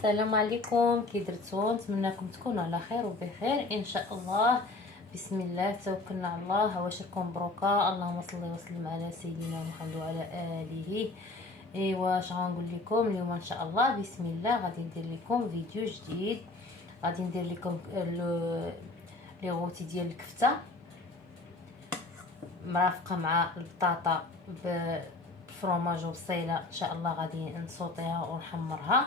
السلام عليكم، كي درتو؟ نتمنىكم تكونوا على خير وبخير ان شاء الله. بسم الله، توكلنا على الله. واش راكم بروكا؟ اللهم صل وسلم على سيدنا محمد وعلى اله. واش غنقول لكم اليوم ان شاء الله؟ بسم الله غادي ندير لكم فيديو جديد. غادي ندير لكم لي غوتي ديال الكفته مرافقه مع البطاطا بالفرماج وبصيله. ان شاء الله غادي نصوطيها ونحمرها.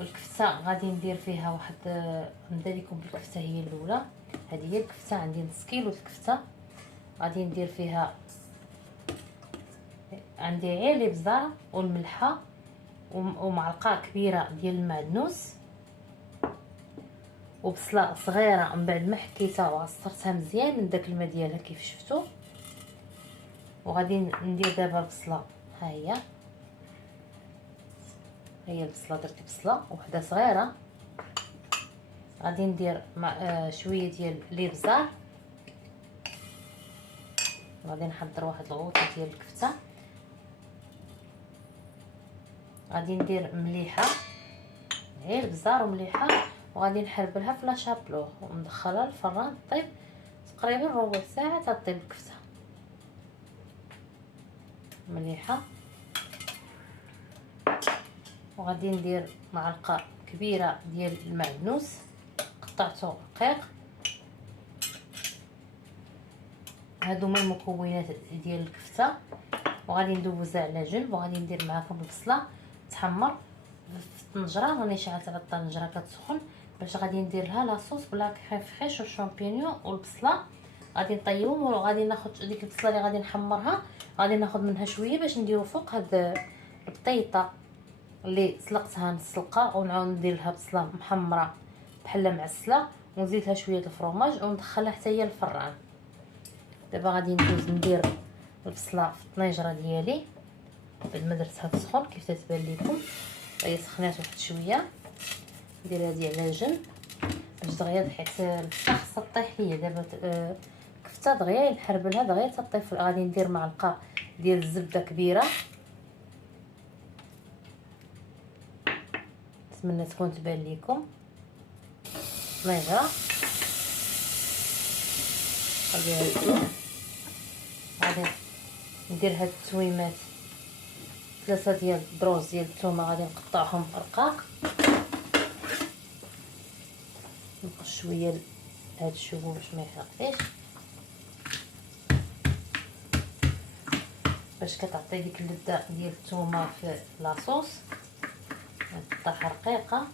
والكفته غادي ندير فيها واحد، نبدا لكم بالكفته هي الاولى. هذه هي الكفته، عندي نص كيلو الكفته. غادي ندير فيها، عندي غير الابزار والملحه ومعلقه كبيره ديال المعدنوس وبصله صغيره. من بعد ما حكيتها وعصرتها مزيان من داك الماء ديالها كيف شفتوا. وغادي ندير دابا البصله، ها هي البصله، درت بصله وحده صغيره. غادي ندير مع شويه ديال الابزار. غادي نحضر واحد الغوطه ديال الكفته. غادي ندير مليحه، غير البزار ومليحه، وغادي نحربلها في لاشابلو وندخلها للفران طيب تقريبا ربع ساعه تطيب الكفته. مليحه. وغادي ندير معلقه كبيره ديال المعدنوس قطعته رقيق. هادو هما المكونات ديال الكفته. وغادي ندوزها على جنب. وغادي ندير معكم البصله تحمر في الطنجره. راني شعلت على الطنجره كتسخن باش غادي ندير لها لاصوص بلا كريم فريش والشامبينيون والبصله. غادي نطيبهم وغادي ناخذ ديك البصله اللي غادي نحمرها، غادي ناخذ منها شويه باش نديرو فوق هاد البطيطه اللي سلقتها نسلقها، ونعاود ندير لها بصله محمره بحال معسله ونزيد لها شويه الفرماج وندخلها حتى هي الفران. دابا غادي ندوز ندير البصله في الطنجره ديالي بعد ما درتها تسخن كيف تتبان لكم. هي سخنات واحد شويه. ندير هذه على جنب باش دغيا، حيت الكفته خاصها طيح ليا دابا. الكفته دغيا نحربلها دغيا تطيب. غادي ندير معلقه ديال الزبده كبيره، نتمنى تكون تبان لكم طنجره. غادي ندير هاد التويمات، 3 ديال الدروز ديال الثومه غادي نقطعهم رقاق. نقص شويه هاد الشوفو باش ما يحرقليش، باش كتعطي ديك اللذه ديال الثومه في لاصوص. نقطعها رقيقه.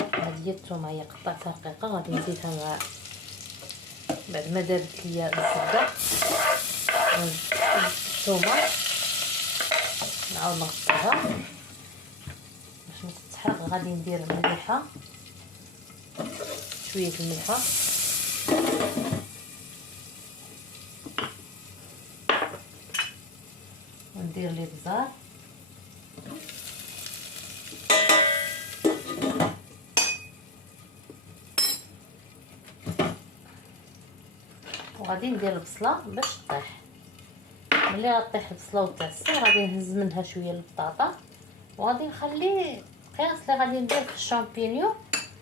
هذه هي الثومه، هي قطعتها رقيقه. غادي نزيدها مع بعد ما دابت ليا الزبده الثومه، نعاود نغطيها باش ما تتحرق. غادي ندير المليحه، شويه الملحه، وندير الابزار وغادي ندير البصله باش طيح. ملي غطيح البصله وتعسل غادي نهز منها شويه البطاطا وغادي نخلي القياس اللي غادي ندير في الشامبينيون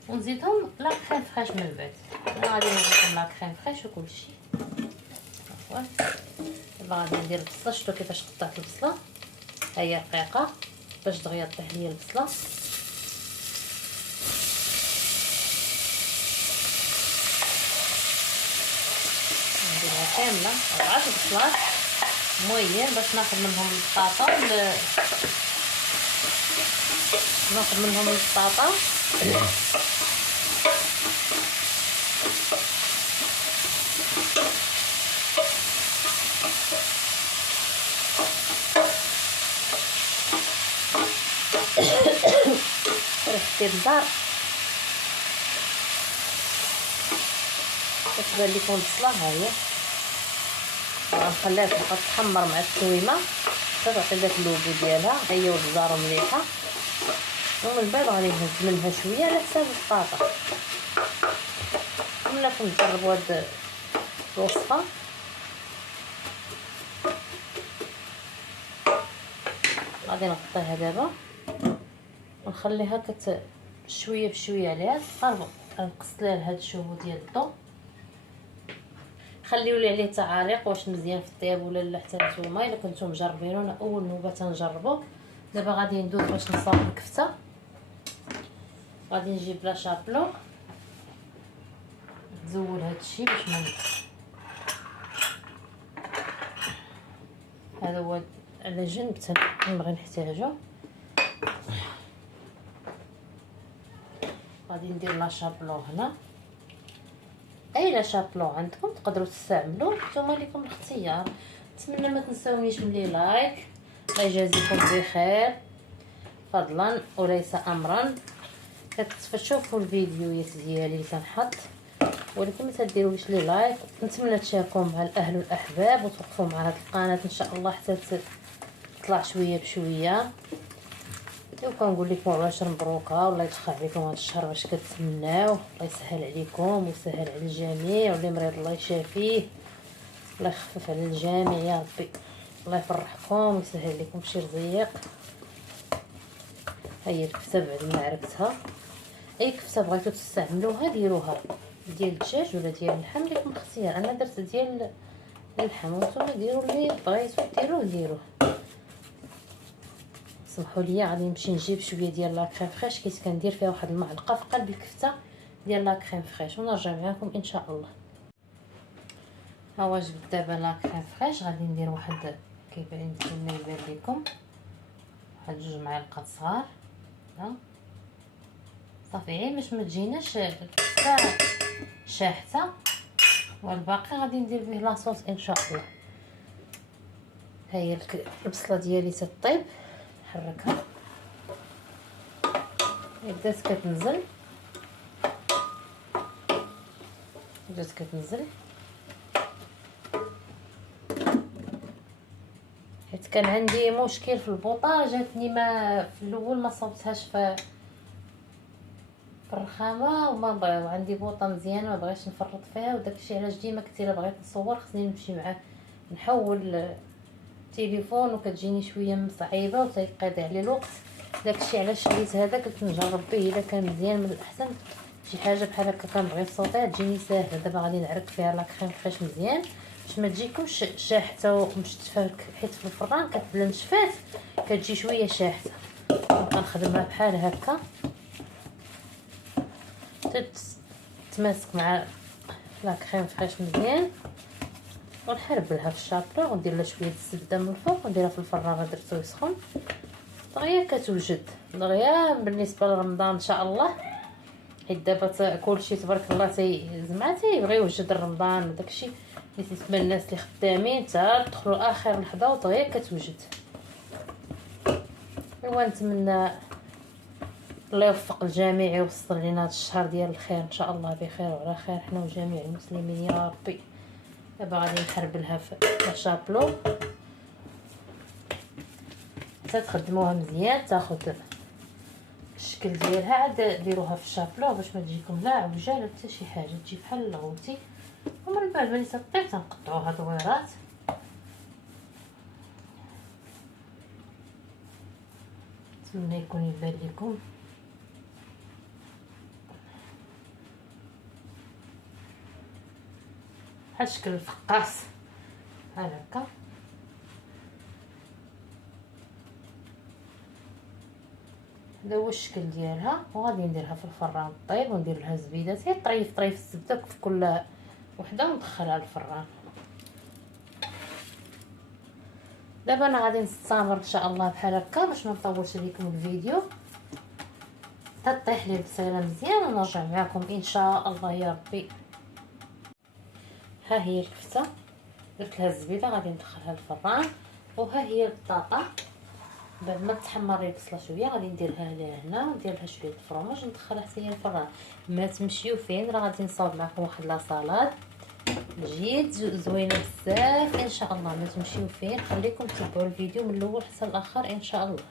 ونزيدهم لا كريم فريش من بعد. انا غادي نزيدهم لا كريم فريش وكلشي. عفوا، دابا غادي ندير البصله. شفتوا كيفاش قطعت البصله؟ ها هي رقيقه باش دغيا طيح ليا البصله. نديرها كامله 4 بصلات موين باش ناخذ منهم البطاطا ريحة الدار. كتبان لكم البصله، ها هي. غنخليها تبقى تحمر مع التويمه حتى تعطي داك اللوغو ديالها. هي والبزار مليحه. ومن بعد غادي نهز منها شويه على حساب البطاطا. نتمنىكم تجربوا هاد الوصفه. غادي نغطيها دابا ونخليها شويه بشويه عليها. نقص لها هاد الشهود ديال الضو، خليو لي عليه تعاليق واش مزيان في الطياب ولا لا. حتى نتوما الا كنتو مجربينو، انا اول نوبه تنجربو. دابا غادي ندوز باش نصاوب الكفته. غادي نجيب لا شابلو نزول هادشي باش ما هذا هو على جنب نبغي نحتاجو. غادي ندير لا شابلو هنا. اي لا شابلو عندكم تقدروا تستعملوه، نتوما ليكم الاختيار. نتمنى ما تنساونيش من لي لايك. الله يجازيكم بخير فضلا وليس امرا. كتشوفوا الفيديوهات ديالي اللي كنحط، ولكن ما تديروش لي لايك. نتمنى تشاركوا مع الاهل والاحباب وتوقفوا مع هذه القناه ان شاء الله حتى تطلع شويه بشويه. وكنقول لكم عباشر مبروكه، والله يدخل عليكم هذا الشهر باش كتمناو. الله يسهل عليكم ويسهل على الجميع، واللي مريض الله يشافيه، الله يخفف على الجميع يا ربي. الله يفرحكم ويسهل لكم شي رزيق. هي الكفته بعد ما عرفتها. اي كفته بغيتو تستعملوها ديروها ديال الدجاج ولا ديال اللحم، لكم الاختيار. انا درت ديال اللحم، وانتم ديروا اللي بغيتو ديروه. سمحوا لي غادي نمشي نجيب شويه ديال لا كريم فريش، كنت كندير فيها واحد المعلقه في قلب الكفته ديال لا كريم فريش، ونرجع معكم ان شاء الله. ها هو جبت دابا لا كريم فريش. غادي ندير واحد كيبان ما يبان لكم واحد 2 معالق صغار. ها صافي، غير باش ما تجيناش الكفته شاحته. والباقي غادي ندير به لاصوص ان شاء الله. ها هي البصله ديالي تطيب، نحركها. بدات كتنزل حيت كان عندي مشكل في البوطه، جاتني ما في الاول ما صوبتهاش في الرخامه، وما عندي بوطه مزيانه ما بغيتش نفرط فيها. وداكشي علاش ديما كنت الا بغيت نصور خصني نمشي معاه نحول التليفون، وكتجيني شويه صعيبه وتيقضي عليه الوقت. داكشي علاش شريت هذا، كنت نجرب به الا كان مزيان. من الاحسن شي حاجه بحال هكا كنبغي نصوتها تجيني ساهله. دابا غادي نعرك فيها لا كريم فريش مزيان باش ما تجيكمش شاحته ومشتفه، حيت في الفران كتبدا نشفات كتجي شويه شاحته. نبقى نخدمها بحال هكا تماسك مع لا كريم فريش مزيان. ونحربلها في الشابلو وندير لها شويه الزبده من الفوق ونديرها في الفران. درتو يسخن دغيا كتوجد دغيا بالنسبه لرمضان ان شاء الله، حيت دابا كلشي تبارك الله تيبغي يوجد رمضان وداكشي. بالنسبه للناس اللي خدامين تدخلوا اخر لحظه ودغيا كتوجد. ايوا نتمنى الله يوفق الجميع، يوصل لنا هذا الشهر ديال الخير ان شاء الله بخير وعلى خير حنا وجميع المسلمين يا ربي. دابا غادي نحربلها في الشابلو حتى تخدموها مزيان تاخذ الشكل ديالها. عاد ديروها في الشابلو باش ما تجيكم لا عوجه لا حتى شي حاجه، تجي بحال الغوتي. ومن بعد ملي تطيب تنقطعوها دويرات. نتمنى يكون يبان لكم. بحال شكل الفقاس بحال هكا. هذا هو الشكل ديالها. وغادي نديرها في الفران طيب، وندير لها زبيدات غير طريف الزبده في كل وحده وندخلها للفران. دابا انا غادي نستمر ان شاء الله بحال هكا باش ما نطولش عليكم الفيديو تطيح لي البصيله مزيان، ونرجع معكم ان شاء الله يا ربي. ها هي الكفته درت لها الزبيده غادي ندخلها للفران. وها هي البطاطا بعد ما تحمر لي البصله شويه غادي نديرها ليها هنا وندير لها شويه الفرماج وندخلها حتى هي الفران. ما تمشيو فين، راه غادي نصاوب معكم واحد لاصالاد جيد زوينه بزاف ان شاء الله. ما تمشيو فين، خليكم تتبعوا الفيديو من الاول حتى الاخر ان شاء الله.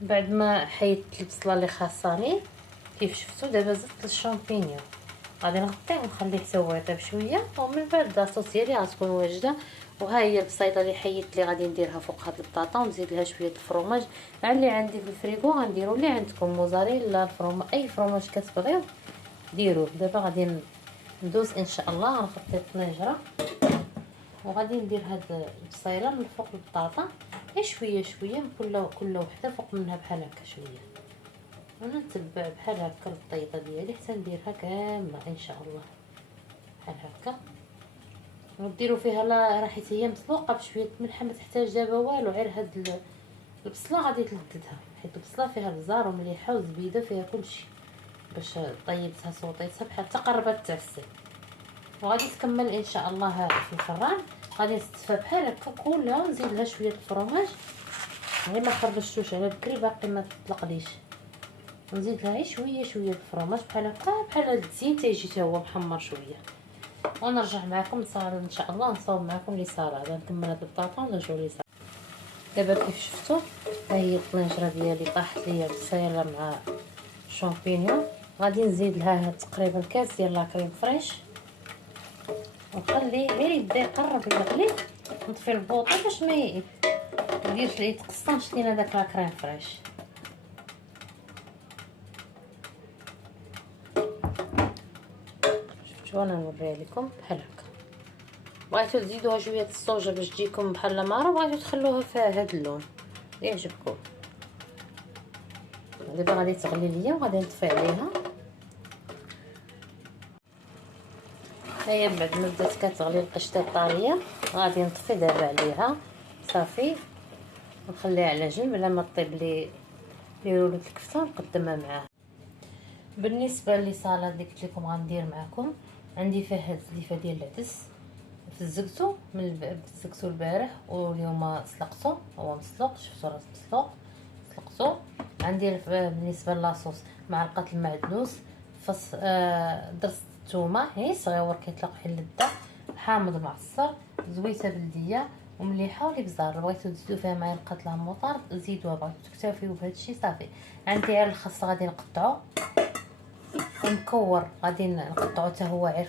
بعد ما حيدت البصله اللي خاصاني كيف شفتوا دابا زدت الشامبينيون، غادي نغطيه ونخليه حتى هو يطيب شويه، ومن بعد لاصوص ديالي غتكون واجده. وها هي البصيله اللي حيدت لي غادي نديرها فوق هاد البطاطا ونزيد لها شويه الفرماج اللي عندي في الفريغو، غنديروا اللي عندكم موزاريلا الفرماج اي فرماج كتبغيو ديروه. دابا غادي ندوز ان شاء الله، غنغطي الطنجره وغادي ندير هاد البصيله من فوق البطاطا غير شويه شويه، كل وحده فوق منها بحال هكا شويه، وانا نتبع بحال هكا البيضه ديالي حتى نديرها كامله ان شاء الله بحال هكا. وديروا فيها لا حيت هي مسلوقه بشويه الملح، ما تحتاج دابا والو، غير هاد البصله غادي تلذذها، حيت البصله فيها البزار ومليحه وزبيده فيها كلشي، باش طيبتها صوطيتها بحال تقربت تعسل. وغادي تكمل ان شاء الله في الفران. غادي نستفها بحال هكا كلها ونزيد لها شويه الفرماج، غير ما خرجتوش على بكري باقي ما تطلقليش، نزيد لها شويه شويه الفرماج بحال هكا، بحال هاد الزين تيجي حتى هو محمر شويه. ونرجع معكم نصاوب ان شاء الله، نصاوب معكم لي صالاد، نكمل هاد البطاطا ونرجعوا لي صالاد. دابا كيف شفتوا ها هي الطنجره ديالي طاحت ليا البصيله مع الشامبينيون، غادي نزيد لها تقريبا كاس ديال لا كريم فريش ونخليه غير يبدا يقرب يغلي، نطفي البوطه باش ما يديرش لي يتقسطنش لينا داك لا كريم فريش. شفتوا انا نوريها لكم بحال هكا. بغيتو تزيدوها شويه الصوجه باش تجيكم بحال ماره، بغيتو تخلوها في هذا اللون اللي يعجبكم. دابا غادي تغلي ليا وغادي نطفي عليها. هي بعد ما بدات كتغلي القشطه الطاريه غادي نطفي دابا عليها صافي، ونخليها على جنب على ما طيب لي رولة الكفته ونقدمها معاها. بالنسبه لي صالاد اللي قلت لكم غندير معكم، عندي فيه هاد الزليفه ديال العدس فزقته فزقته البارح واليوم سلقته، هو مسلوق، شفتوا راه مسلوق سلقته. عندي بالنسبه لاصوص معلقه المعدنوس، فص درس الثومه هي صغيور كيطلق حل اللذه، حامض معصر، زويته بلديه ومليحه والابزار. بغيتو تزيدوا فيها معلقه لاموطار زيدوها، بغيتو تكتفيو بهذا الشيء صافي. عندي غير الخس غادي نقطعو، المكور غادي نقطعو حتى هو غير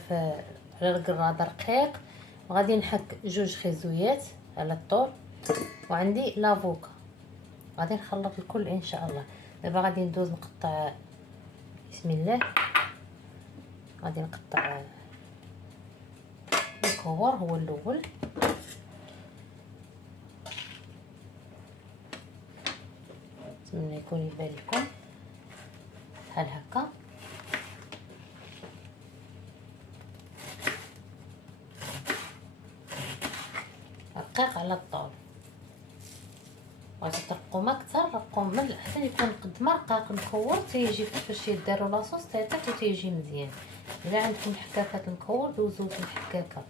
على القراده رقيق، وغادي نحك 2 خيزويات على الطول، وعندي لافوكا غادي نخلط الكل ان شاء الله. دابا غادي ندوز نقطع، بسم الله، غادي نقطع الكور هو الاول، نتمنى يكون يبان لكم بحال هكا. رقيق على الطول، بغيتو ترقو ما كثر رقو من حتى يكون قد ما رقاق مكور تيجي فاش يداروا لاصوص تيطيب وتيجي مزيان. الا عندكم حكاكه المكور دوزوه في الحكاكه.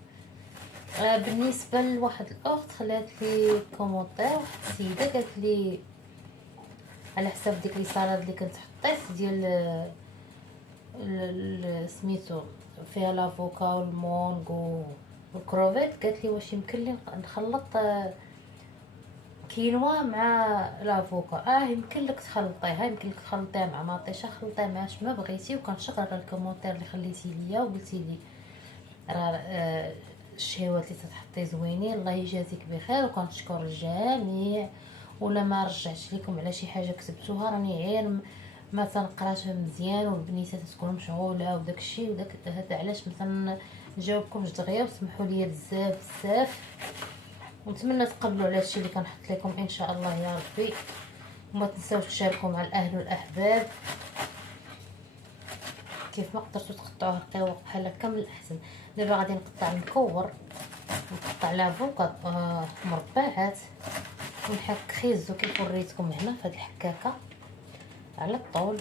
بالنسبه لواحد الاخت خلات لي كومونتير، واحد السيده قالت لي على حساب ديك لي صالاد اللي كنت حطيت ديال سميتو فيها لافوكا والمونغ والكروفيت، قالت لي واش يمكن لي نخلط كينوا مع لافوكا. يمكن لك تخلطيها، يمكن لك تخلطيها مع مطيشه، خلطيها مع ما بغيتي. وكنشكر على الكومونتير اللي خليتي ليا وقلتي لي راه الشهوات اللي تحطي زوينين، الله يجازيك بخير. وكنشكر الجميع، ولا ما رجعتش لكم على شي حاجه كتبتوها راني غير ما تنقراش مزيان، والبنيتات تكون مشغوله وداك الشيء وداك هذا علاش مثلا نجاوبكمش دغيا، وسمحوا لي بزاف بزاف، ونتمنى تقبلوا على هادشي اللي كنحط لكم ان شاء الله يا ربي. وما تنساوش تشاركوا مع الاهل والاحباب، كيف ما قدرتوا تقطعوه رقيق بحال هكا من الاحسن. دابا غادي نقطع المكور، نقطع لافوكا مربعات، ونحك خيزو كيف وريتكم هنا في هذه الحكاكه على الطول.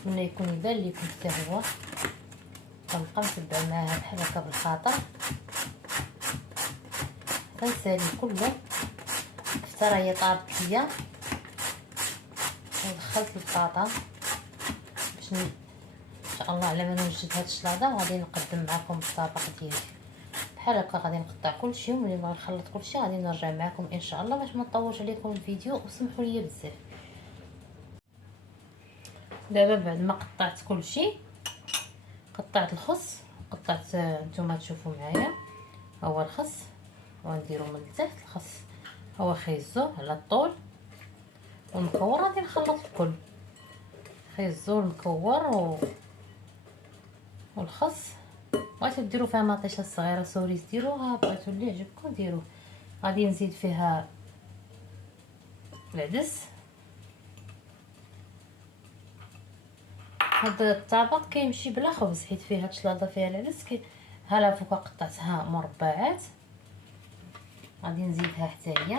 نتمنى يكون يبان لكم حتى هو، كنبقى نتبع معاها بحال هكا بالخاطر، كنسالي كله. الكفته راهي طابت ليا، ودخلت البطاطا باش ان شاء الله على ما نوجد هاد الشلاضه، وغادي نقدم معكم الطبق ديالي بحال هكا. غادي نقطع كلشي وملي نخلط كلشي غادي نرجع معكم ان شاء الله باش ما نطولش عليكم الفيديو، وسمحوا لي بزاف. دابا بعد ما قطعت كلشي، قطعت الخس، قطعت نتوما تشوفوا معايا، هو الخس ونديرو من التحت. الخس هو خيزو على الطول، والمكور غادي نخلط الكل، خيزو المكور والخس. بغيتو ديروا فيها مطيشه صغيره سوريس ديروها، بغيتو اللي يعجبكم ديروه. غادي نزيد فيها العدس. هذا الطبق كيمشي بلا خبز حيت فيها هاد الشلاضه فيها العدس. ها لا فوق قطعتها مربعات، غادي نزيدها حتى هي.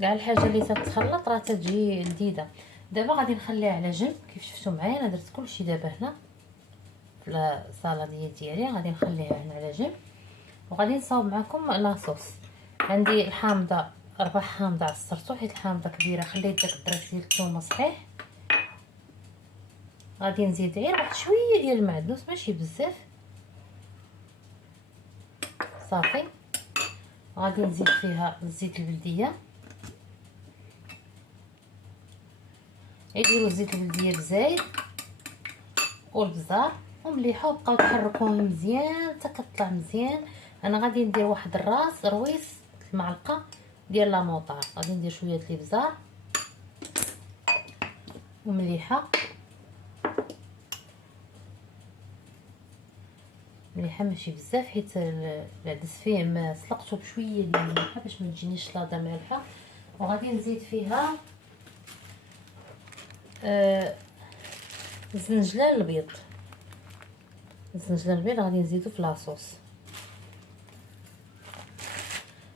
كاع الحاجه اللي تتخلط راه تجي لذيذه. دابا غادي نخليها على جنب. كيف شفتوا معايا انا درت كلشي دابا هنا في الصالاديه ديالي، غادي نخليها هنا على جنب. وغادي نصاوب معكم لاصوص. عندي الحامضه، 4 حامضه عصرتو حيت الحامضه كبيره، خليت داك الدرس ديال الثومه صحيح. غادي نزيد غير واحد شويه ديال المعدنوس، ماشي بزاف، صافي. غادي نزيد فيها الزيت البلديه، يديروا الزيت البلديه بزايد والبزار ومليحه، وبقاو تحركوهم مزيان حتى كطلع مزيان. انا غادي ندير واحد الراس رويس المعلقه ديال لاموطار، غادي ندير شويه د الابزار ومليحه مليحه ماشي بزاف حيت العدس فيه ما سلقته بشويه ديال الملح باش ما تجينيش لاضه مالحه. وغادي نزيد فيها الزنجلان البيض. الزنجلان البيض غادي نزيدو في لاصوص.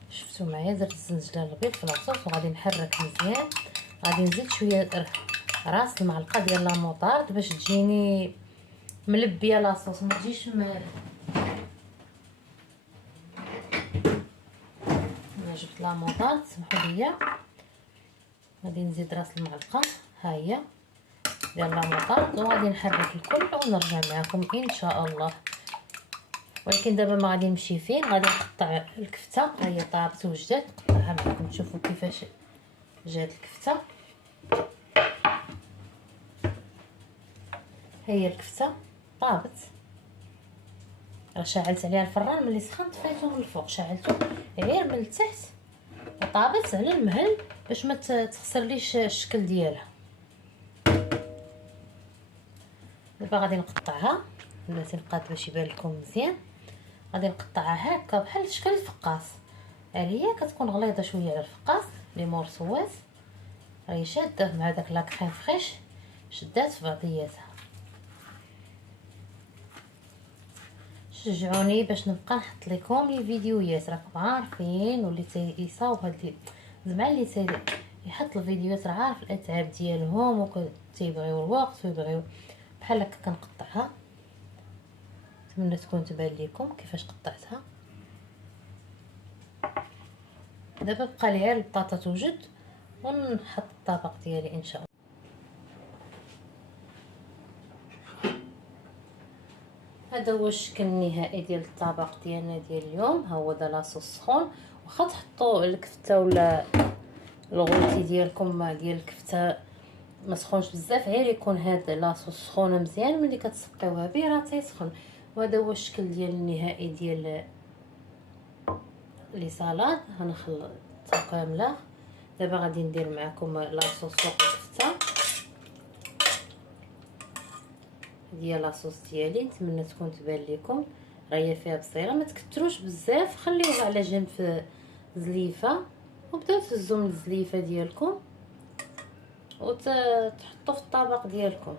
شفتوا معايا درت الزنجلان البيض في لاصوص وغادي نحرك مزيان. غادي نزيد شويه راس المعلقه ديال لاموطارد باش تجيني ملبيه لاصوص، ما تجيش انا جبت لاموطارد سمحوا لي. غادي نزيد راس المعلقه ها هي ديال لاموطارد وغادي نحرك الكل ونرجع معكم ان شاء الله. ولكن دابا ما غادي نمشي فين، غادي نقطع الكفته. ها هي طابت وجدات، نقطعها معكم تشوفوا كيفاش جات الكفته. هي الكفته طابت، راه شعلت عليها الفران ملي سخن، طفيتو من الفوق شعلته غير من التحت وطابت على المهل باش ما تخسرليش الشكل ديالها. دابا غادي نقطعها، بلاتي نقاد باش يبان لكم مزيان. غادي نقطعها هكا بحال شكل الفقاص، هي كتكون غليظه شويه على الفقاص لي مورسوات. راهي شاده مع داك لاكريم فريش، شدات في بعضياتها. شجعوني باش نبقى نحط لكم لي فيديوهات، راكم عارفين واللي تيصاوب هاد زعما اللي يحط الفيديوهات راه عارف الاتعاب ديالهم وتيبغيو الوقت ويبغيو بحال هكا. كنقطعها، نتمنى تكون تبان لكم كيفاش قطعتها. دابا بقى لي غير البطاطا توجد ونحط الطبق ديالي ان شاء الله. هذا هو الشكل النهائي ديال الطبق ديالنا ديال اليوم. ها هو دا لاصوص سخون، واخا تحطوا الكفته ولا الغوتي ديالكم ديال الكفته ما سخونش بزاف، غير يكون هاد لاصوص سخونه مزيان ملي كتسقيوها به راه تيسخن. وهذا هو الشكل ديال النهائي ديال لي سالاد. غنخلطها كامله. دابا غادي ندير معكم لاصوص فوق الكفته ديال لاصوص ديالي، نتمنى تكون تبان لكم. راهي فيها بصيره، ما تكثروش بزاف، خليوها على جنب في زليفه وبداو تهزوا من الزليفه ديالكم وتحطوا في الطبق ديالكم.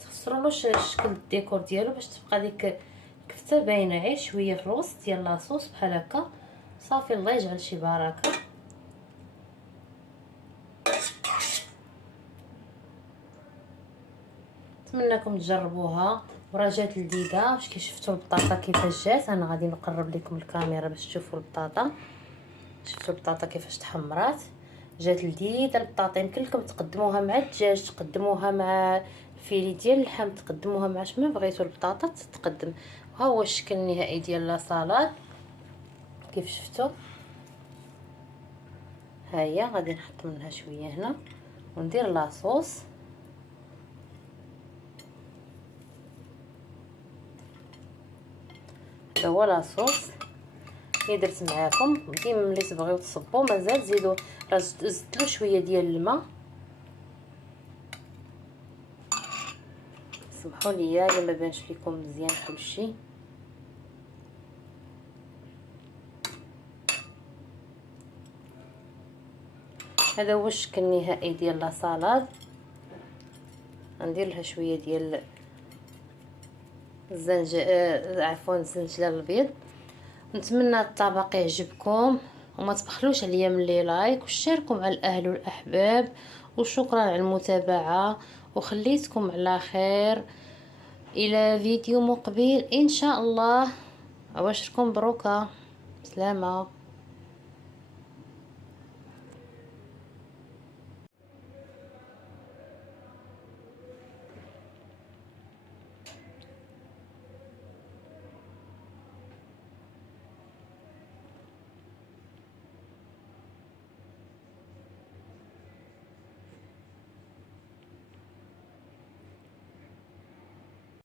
تخسرولوش الشكل الديكور ديالو باش تبقى ديك الكفته باينه غير شويه في الوسط ديال لاصوص بحال هكا. صافي، الله يجعل شي بركه. نتمنىكم تجربوها وراه جات لذيذه. واش كي شفتوا البطاطا كيفاش جات، انا غادي نقرب لكم الكاميرا باش تشوفوا البطاطا. شفتوا البطاطا كيفاش تحمرات، جات لذيذه البطاطا. يمكن لكم تقدموها مع الدجاج، تقدموها مع الفيلي ديال اللحم، تقدموها مع ما بغيتوا. البطاطا تتقدم. وها هو الشكل النهائي ديال لا سالاد كيف شفتوا. ها هي غادي نحط منها شويه هنا وندير لاصوص. هذا هو لاصوص اللي درت معاكم. ديما ملي تبغيو تصبوا مازال زيدوا، راه زدت له شويه ديال الماء. سمحوا لي الا ما بانش لكم مزيان كلشي. هذا هو الشكل النهائي ديال لا سالاد. غندير لها شويه ديال الزنجلان الابيض. نتمنى الطبق يعجبكم وما تبخلوش عليا من لي لايك وشاركوا مع الاهل والاحباب، وشكرا على المتابعه وخليتكم على خير. الى فيديو مقبل ان شاء الله. ابشركم بروكه. سلامه.